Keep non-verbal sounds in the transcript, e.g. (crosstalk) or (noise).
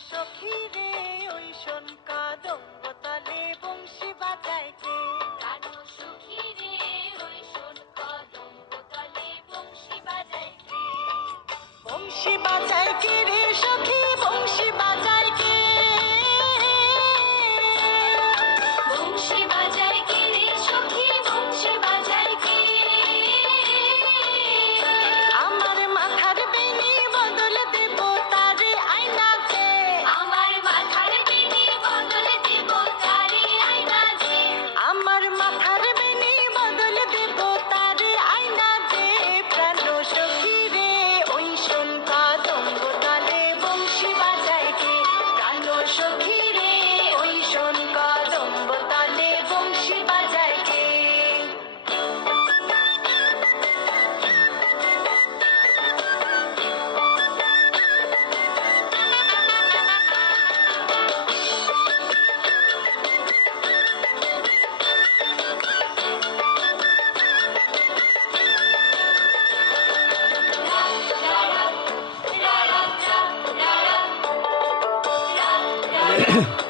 সখী রে ওই শোন কাদম্ব তালে বংশী বাজাইতে কানো সখী রে রে সখী Yeah. (coughs)